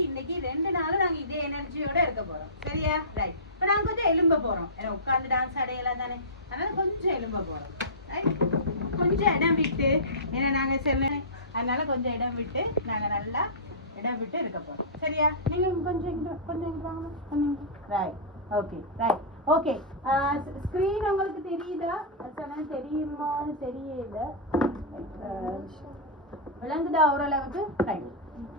இன்னைக்கு 2 நாளும் நாங்க இதே எனர்ஜியோட இருக்க போறோம். சரியா? ரைட். இப்ப நாங்க கொஞ்சம் எலும்ப போறோம். ஏன்னா உட்கார்ந்து டான்ஸ் ஆடையெல்லாம் தானே. அதனால கொஞ்சம் எலும்ப போறோம். ரைட்? கொஞ்சம் இடம் விட்டு ஏன்னா நாங்க அதனால கொஞ்சம் இடம் விட்டு நாங்க நல்லா இடம் விட்டு இருக்க போறோம். சரியா? நீங்க கொஞ்சம் வாங்க. Right. Okay. Right. Okay. Screen உங்களுக்கு தெரியுதா? சொன்னா தெரியுமான்னு தெரியல. விளங்குதா ஓரளவுக்கு? ரைட்.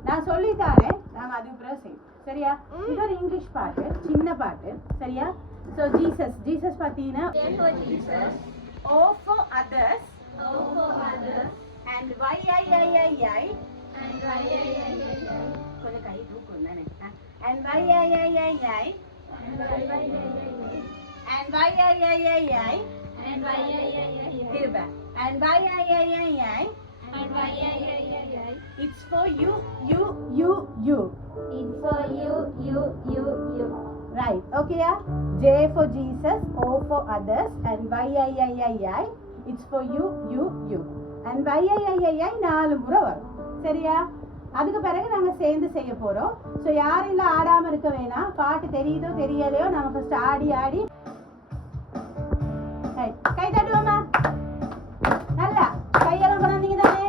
நான் சொல்லித்தாரேன், நாங்க அது பிறகு செய்வோம். சரியா? இது ஒரு இங்கிலீஷ் பாட்டு, சின்ன பாட்டு. சரியா? So Jesus பார்த்தீங்கன்னா O for others and Y கொஞ்சம் கை தூக்கும் தானே. And Y it's for you. It's for you. Right. Okay, yeah. J for Jesus, O for others, and Y. It's for you. And Y 4 முறை வரும். சரியா? அதுக்கு பிறகு நாங்க சேர்ந்து செய்ய போறோம். ஸோ யாரெல்லாம் ஆடாம இருக்க வேணாம். பாட்டு தெரியுதோ தெரியலையோ நம்ம ஃபர்ஸ்ட் ஆடி கை தட்டுவோமா? நல்லா கையெல்லாம் பண்ணீங்க தானே.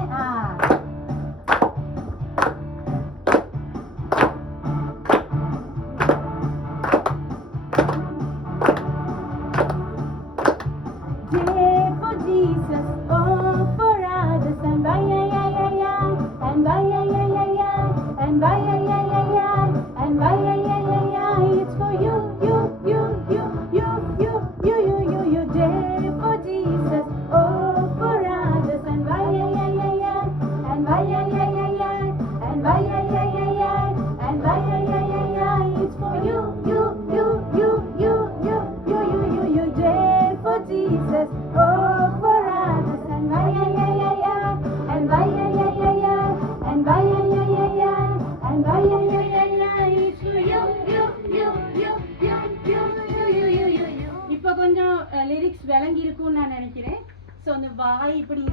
இப்ப கொஞ்சம் லிரிக்ஸ் விளங்கி இருக்கும்னு நான் நினைக்கிறேன். சோ அந்த வாய் இப்படி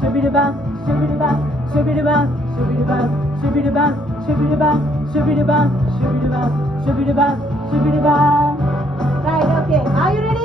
shubidabam, shubidabam, shubidabam, shubidabam, shubidabam, shubidabam, shubidabam, shubidabam, shubidabam, shubidabam. Right, okay. Are you ready?